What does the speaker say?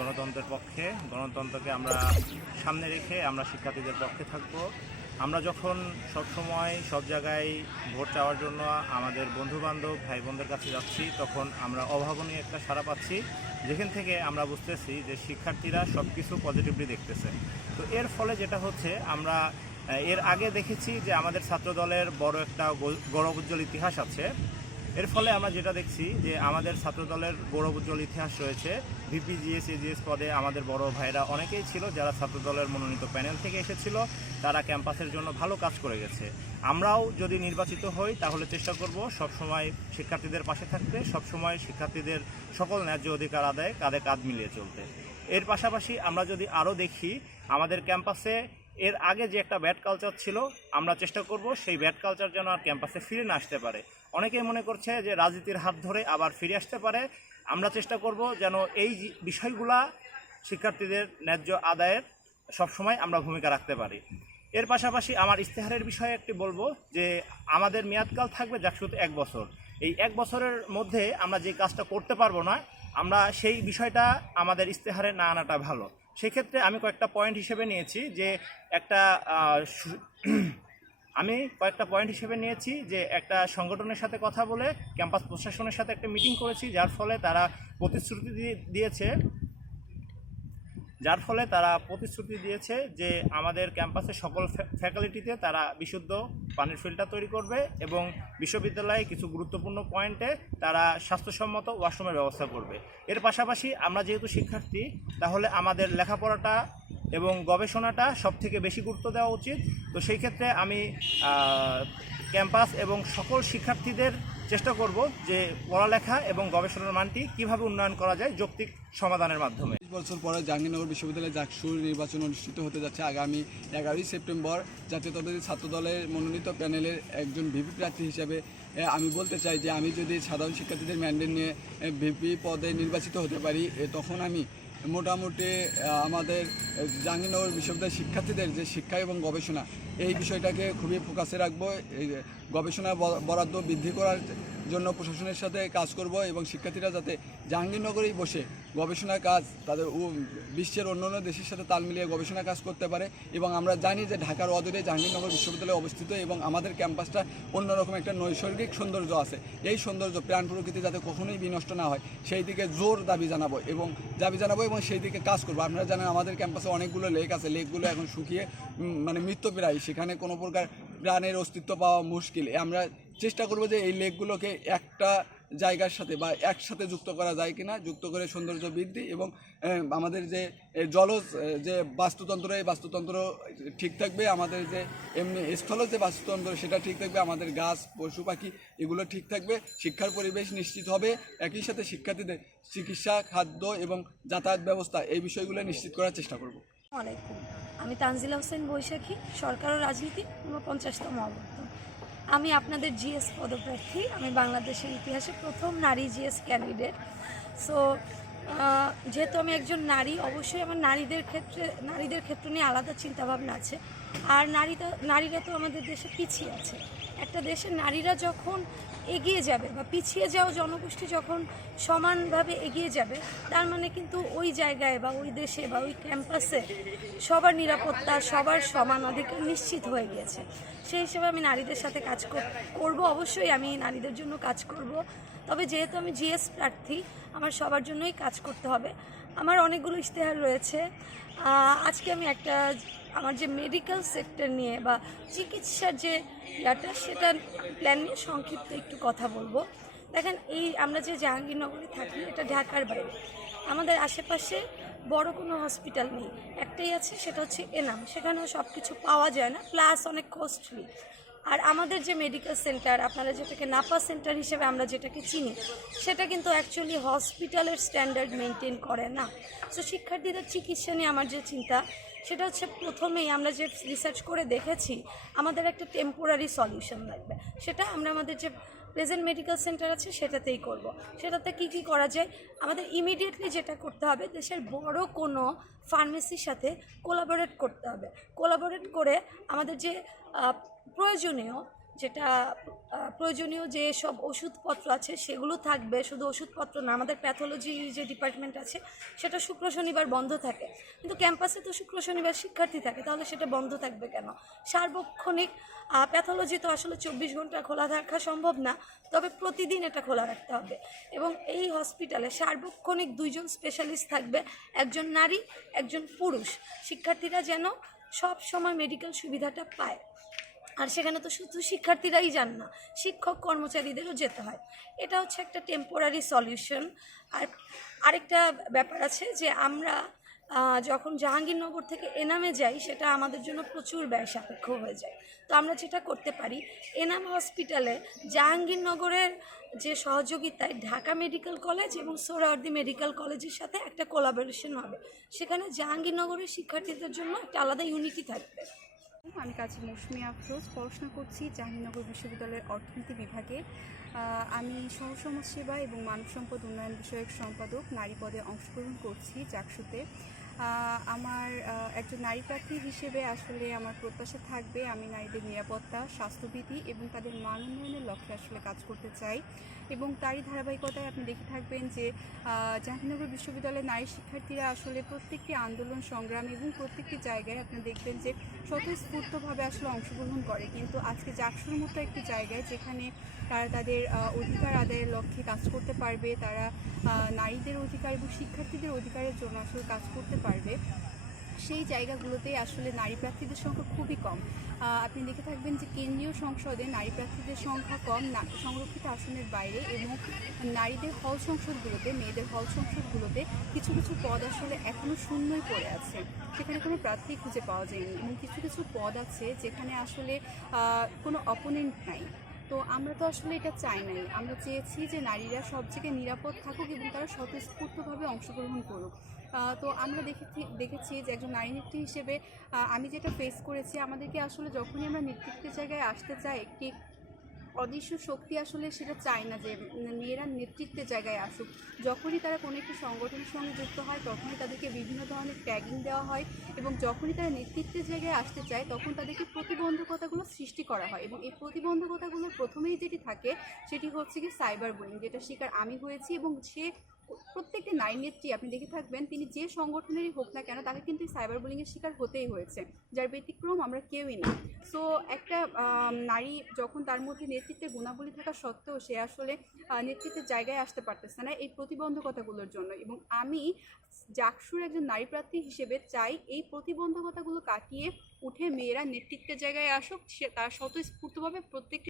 গণতন্ত্রের পক্ষে। গণতন্ত্রকে আমরা সামনে রেখে আমরা শিক্ষার্থীদের পক্ষে থাকব। আমরা যখন সব সময় সব জায়গায় ভোট চাওয়ার জন্য আমাদের বন্ধুবান্ধব ভাই বোনদের কাছে যাচ্ছি, তখন আমরা অভাবনীয় একটা সাড়া পাচ্ছি। যেখান থেকে আমরা বুঝতেছি যে শিক্ষার্থীরা সব কিছু পজিটিভলি দেখতেছে। তো এর ফলে যেটা হচ্ছে, আমরা, এর আগে দেখেছি যে আমাদের ছাত্রদলের বড় একটা গৌ- গৌরব উজ্জ্বল ইতিহাস আছে। এর ফলে আমরা যেটা দেখছি যে আমাদের ছাত্রদলের গৌরব উজ্জ্বল ইতিহাস রয়েছে। ভিপিজিএস এজিএস পদে আমাদের বড় ভাইরা অনেকেই ছিল যারা ছাত্রদলের মনোনীত প্যানেল থেকে এসেছিল। তারা ক্যাম্পাসের জন্য ভালো কাজ করে গেছে। আমরাও যদি নির্বাচিত হই, তাহলে চেষ্টা করব সবসময় শিক্ষার্থীদের পাশে থাকতে, সবসময় শিক্ষার্থীদের সকল ন্যায্য অধিকার আদায়, কাঁধে কাঁধ মিলিয়ে চলতে। এর পাশাপাশি আমরা যদি আরও দেখি, আমাদের ক্যাম্পাসে এর আগে যে একটা ব্যাড কালচার ছিল, আমরা চেষ্টা করব সেই ব্যাড কালচার যেন আর ক্যাম্পাসে ফিরে না আসতে পারে। অনেকেই মনে করছে যে রাজনীতির হাত ধরে আবার ফিরে আসতে পারে। আমরা চেষ্টা করব যেন এই বিষয়গুলা শিক্ষার্থীদের ন্যায্য আদায়ের সবসময় আমরা ভূমিকা রাখতে পারি। এর পাশাপাশি আমার ইশতেহারের বিষয়ে একটি বলব যে আমাদের মেয়াদকাল থাকবে যাকসুত এক বছর। এই এক বছরের মধ্যে আমরা যে কাজটা করতে পারব না, আমরা সেই বিষয়টা আমাদের ইশতেহারে না আনাটা ভালো। সেক্ষেত্রে আমি কয়েকটা পয়েন্ট হিসেবে নিয়েছি যে একটা আমি কয়েকটা পয়েন্ট হিসেবে নিয়েছি যে একটা সংগঠনের সাথে কথা বলে ক্যাম্পাস প্রশাসনের সাথে একটা মিটিং করেছি, যার ফলে তারা প্রতিশ্রুতি দিয়ে- দিয়েছে। যার ফলে তারা প্রতিশ্রুতি দিয়েছে যে আমাদের ক্যাম্পাসের সকল ফ্যাকাল্টিতে তারা বিশুদ্ধ পানির ফিল্টার তৈরি করবে এবং বিশ্ববিদ্যালয়ে কিছু গুরুত্বপূর্ণ পয়েন্টে তারা স্বাস্থ্যসম্মত ওয়াশরুমের ব্যবস্থা করবে। এর পাশাপাশি আমরা যেহেতু শিক্ষার্থী, তাহলে আমাদের লেখাপড়াটা এবং গবেষণাটা সব থেকে বেশি গুরুত্ব দেওয়া উচিত। তো সেই ক্ষেত্রে আমি ক্যাম্পাস এবং সকল শিক্ষার্থীদের চেষ্টা করব যে পড়ালেখা এবং গবেষণার মানটি কীভাবে উন্নয়ন করা যায় যৌক্তিক সমাধানের মাধ্যমে। বছর পরে জাহাঙ্গীরনগর বিশ্ববিদ্যালয়ে জাকসুর নির্বাচন অনুষ্ঠিত হতে যাচ্ছে আগামী এগারোই সেপ্টেম্বর। জাতীয়তাবাদী ছাত্রদলের মনোনীত প্যানেলের একজন ভিপি প্রার্থী হিসেবে আমি বলতে চাই যে আমি যদি সাধারণ শিক্ষার্থীদের ম্যান্ডেট নিয়ে ভিপি পদে নির্বাচিত হতে পারি তখন আমি মোটামুটি আমাদের জাহাঙ্গীরনগর বিশ্ববিদ্যালয়ের শিক্ষার্থীদের যে শিক্ষা এবং গবেষণা, এই বিষয়টাকে খুবই ফোকাসে রাখব। এই গবেষণা বরাদ্দ বৃদ্ধি করার জন্য প্রশাসনের সাথে কাজ করব এবং শিক্ষার্থীরা যাতে জাহাঙ্গীরনগরেই বসে গবেষণা কাজ, তাদের বিশ্বের অন্যান্য দেশের সাথে তাল মিলিয়ে গবেষণা কাজ করতে পারে এবং আমরা জানি যে ঢাকার অদূরে জাহাঙ্গীরনগর বিশ্ববিদ্যালয় অবস্থিত এবং আমাদের ক্যাম্পাসটা অন্যরকম একটা নৈসর্গিক সৌন্দর্য আছে। এই সৌন্দর্য প্রাণ প্রকৃতি যাতে কখনোই বিনষ্ট না হয়, সেই দিকে জোর দাবি জানাব এবং দাবি জানাব এবং সেই দিকে কাজ করব। আপনারা জানেন আমাদের ক্যাম্পাসে অনেকগুলো লেক আছে, লেকগুলো এখন শুকিয়ে মানে মৃত্যুপ্রায়। সেখানে কোনো প্রকার প্রাণের অস্তিত্ব পাওয়া মুশকিল। আমরা চেষ্টা করব যে এই লেকগুলোকে একটা জায়গার সাথে বা একসাথে যুক্ত করা যায় কিনা, যুক্ত করে সৌন্দর্য বৃদ্ধি এবং আমাদের যে জলজ যে বাস্তুতন্ত্র, এই বাস্তুতন্ত্র ঠিক থাকবে, আমাদের যে, এমনি স্থলজ যে বাস্তুতন্ত্র, সেটা ঠিক থাকবে, আমাদের গাছ, পশু, পাখি, এগুলো ঠিক থাকবে, শিক্ষার পরিবেশ নিশ্চিত হবে, একই সাথে শিক্ষার্থীদের চিকিৎসা, খাদ্য এবং যাতায়াত ব্যবস্থা, এই বিষয়গুলো নিশ্চিত করার চেষ্টা করব। আমি তানজিলা হোসেন বৈশাখী, সরকার ও রাজনীতি, ঊনপঞ্চাশতম অবর্তন আমি আপনাদের জিএস পদপ্রার্থী, আমি বাংলাদেশের ইতিহাসে প্রথম নারী জিএস ক্যান্ডিডেট। সো যেহেতু আমি একজন নারী, অবশ্যই আমার নারীদের ক্ষেত্রে, নারীদের ক্ষেত্র নিয়ে আলাদা চিন্তাভাবনা আছে। আর নারী তো নারীরা তো আমাদের দেশে পিছিয়ে আছে। একটা দেশের নারীরা যখন এগিয়ে যাবে বা পিছিয়ে যাওয়া জনগোষ্ঠী যখন সমানভাবে এগিয়ে যাবে, তার মানে কিন্তু ওই জায়গায় বা ওই দেশে বা ওই ক্যাম্পাসে সবার নিরাপত্তা, সবার সমান অধিকার নিশ্চিত হয়ে গিয়েছে। সেই হিসেবে আমি নারীদের সাথে কাজ কর- করব, অবশ্যই আমি নারীদের জন্য কাজ করব। তবে যেহেতু আমি জিএস প্রার্থী, আমার সবার জন্যই কাজ করতে হবে। আমার অনেকগুলো ইশতেহার রয়েছে। আজকে আমি একটা, আমার যে মেডিকেল সেক্টর নিয়ে বা চিকিৎসার যে ইয়াটা, সেটা প্ল্যান নিয়ে সংক্ষিপ্ত একটু কথা বলব। দেখেন, এই আমরা যে জাহাঙ্গীরনগরে থাকি, এটা ঢাকার বাইরে। আমাদের আশেপাশে বড় কোনো হসপিটাল নেই। একটাই আছে, সেটা হচ্ছে এনাম। সেখানেও সব কিছু পাওয়া যায় না প্লাস অনেক কস্টলি আর আমাদের যে মেডিকেল সেন্টার আপনারা যেটাকে নাপা সেন্টার হিসেবে আমরা যেটাকে চিনি, সেটা কিন্তু অ্যাকচুয়ালি হসপিটালের স্ট্যান্ডার্ড মেনটেন করে না। সো শিক্ষার্থীদের চিকিৎসা নিয়ে আমার যে চিন্তা, সেটা হচ্ছে প্রথমেই আমরা যে রিসার্চ করে দেখেছি, আমাদের একটা টেম্পোরারি সলিউশন লাগবে। সেটা আমরা আমাদের যে প্রেজেন্ট মেডিকেল সেন্টার আছে, সেটাতেই করব। সেটাতে কি কি করা যায়? আমাদের ইমিডিয়েটলি যেটা করতে হবে, দেশের বড় কোনো ফার্মেসির সাথে কোলাবোরেট করতে হবে। কোলাবোরেট করে আমাদের যে প্রয়োজনীয়, যেটা প্রয়োজনীয় যে সব ওষুধপত্র আছে সেগুলো থাকবে, শুধু ওষুধপত্র না, আমাদের প্যাথোলজি যে ডিপার্টমেন্ট আছে সেটা শুক্র শনিবার বন্ধ থাকে। কিন্তু ক্যাম্পাসে তো শুক্র শনিবার শিক্ষার্থী থাকে, তাহলে সেটা বন্ধ থাকবে কেন? সার্বক্ষণিক প্যাথোলজি তো আসলে চব্বিশ ঘণ্টা খোলা রাখা সম্ভব না, তবে প্রতিদিন এটা খোলা রাখতে হবে। এবং এই হসপিটালে সার্বক্ষণিক দুইজন স্পেশালিস্ট থাকবে, একজন নারী, একজন পুরুষ। শিক্ষার্থীরা যেন সব সময় মেডিকেল সুবিধাটা পায়। আর সেখানে তো শুধু শিক্ষার্থীরাই যান না, শিক্ষক কর্মচারীদেরও যেতে হয়। এটা হচ্ছে একটা টেম্পোরারি সলিউশন আর আরেকটা ব্যাপার আছে যে আমরা যখন জাহাঙ্গীরনগর থেকে এনামে যাই, সেটা আমাদের জন্য প্রচুর ব্যয় সাপেক্ষ হয়ে যায়। তো আমরা যেটা করতে পারি, এনাম হসপিটালে জাহাঙ্গীরনগরের যে সহযোগিতায় ঢাকা মেডিকেল কলেজ এবং সোহরাওয়ার্দী মেডিকেল কলেজের সাথে একটা কোলাবোরেশন হবে। সেখানে জাহাঙ্গীরনগরের শিক্ষার্থীদের জন্য একটা আলাদা ইউনিটি থাকবে। আমি কাজী মৌসুমী আফরোজ, পড়াশোনা করছি জাহাঙ্গীরনগর বিশ্ববিদ্যালয়ের অর্থনীতি বিভাগে। আমি সহ সমাজ সেবা এবং মানব সম্পদ উন্নয়ন বিষয়ক সম্পাদক, নারী পদে অংশগ্রহণ করছি চাকসুতে। আমার একজন নারী প্রার্থী হিসেবে আসলে আমার প্রত্যাশা থাকবে আমি নারীদের নিরাপত্তা, স্বাস্থ্যবিধি এবং তাদের মান উন্নয়নের লক্ষ্যে আসলে কাজ করতে চাই। এবং তারই ধারাবাহিকতায় আপনি দেখে থাকবেন যে জাহাঙ্গীরনগর বিশ্ববিদ্যালয়ের নারী শিক্ষার্থীরা আসলে প্রত্যেকটি আন্দোলন সংগ্রাম এবং প্রত্যেকটি জায়গায় আপনি দেখবেন যে, স্বতঃস্ফূর্তভাবে আসলে অংশগ্রহণ করে। কিন্তু আজকে জাকসুর মতো একটি জায়গায় যেখানে তারা তাদের অধিকার আদায়ের লক্ষ্যে কাজ করতে পারবে, তারা নারীদের অধিকার এবং শিক্ষার্থীদের অধিকারের জন্য আসলে কাজ করতে পারবে। সেই জায়গাগুলোতে আসলে নারী প্রার্থীদের সংখ্যা খুবই কম। আপনি দেখে থাকবেন যে কেন্দ্রীয় সংসদে নারী প্রার্থীদের সংখ্যা কম সংরক্ষিত আসনের বাইরে এবং নারীদের হল সংসদগুলোতে, মেয়েদের হল সংসদগুলোতে কিছু কিছু পদ আসলে এখনও শূন্যই পড়ে আছে। সেখানে কোনো প্রার্থী খুঁজে পাওয়া যায়নি এবং কিছু কিছু পদ আছে যেখানে আসলে কোনো অপোনেন্ট নাই। তো আমরা তো আসলে এটা চাই নাই। আমরা চেয়েছি যে নারীরা সব জায়গায় নিরাপদ থাকুক এবং তারা স্বতঃস্ফূর্তভাবে অংশগ্রহণ করুক। তো আমরা দেখেছি দেখেছি যে একজন নারী নেত্রী হিসেবে আমি যেটা ফেস করেছি, আমাদেরকে আসলে যখনই আমরা নেতৃত্বের জায়গায় আসতে চাই একটি অদৃশ্য শক্তি আসলে সেটা চায় না যে মেয়েরা নেতৃত্বের জায়গায় আসুক। যখনই তারা কোনো একটি সংগঠনের সঙ্গে যুক্ত হয়, তখনই তাদেরকে বিভিন্ন ধরনের ট্যাগিং দেওয়া হয় এবং যখনই তারা নেতৃত্বের জায়গায় আসতে চায়, তখন তাদেরকে প্রতিবন্ধকতাগুলো সৃষ্টি করা হয় এবং এই প্রতিবন্ধকতাগুলোর প্রথমেই যেটি থাকে, সেটি হচ্ছে কি সাইবার বুলিং যেটা শিকার আমি হয়েছি এবং সে প্রত্যেকটি নারী নেত্রী আপনি দেখে থাকবেন, তিনি যে সংগঠনেরই হোক না কেন, তাকে কিন্তু সাইবার বুলিংয়ের শিকার হতেই হয়েছে, যার ব্যতিক্রম আমরা কেউই না। সো একটা নারী যখন তার মধ্যে নেতৃত্বের গুণাবলী থাকা সত্ত্বেও সে আসলে নেতৃত্বের জায়গায় আসতে পারতেছে না এই প্রতিবন্ধকতাগুলোর জন্য। এবং আমি জাকসুর একজন নারী প্রার্থী হিসেবে চাই এই প্রতিবন্ধকতাগুলো কাটিয়ে উঠে মেয়েরা নেতৃত্বের জায়গায় আসুক, সে তার স্বতঃস্ফূর্তভাবে প্রত্যেকটি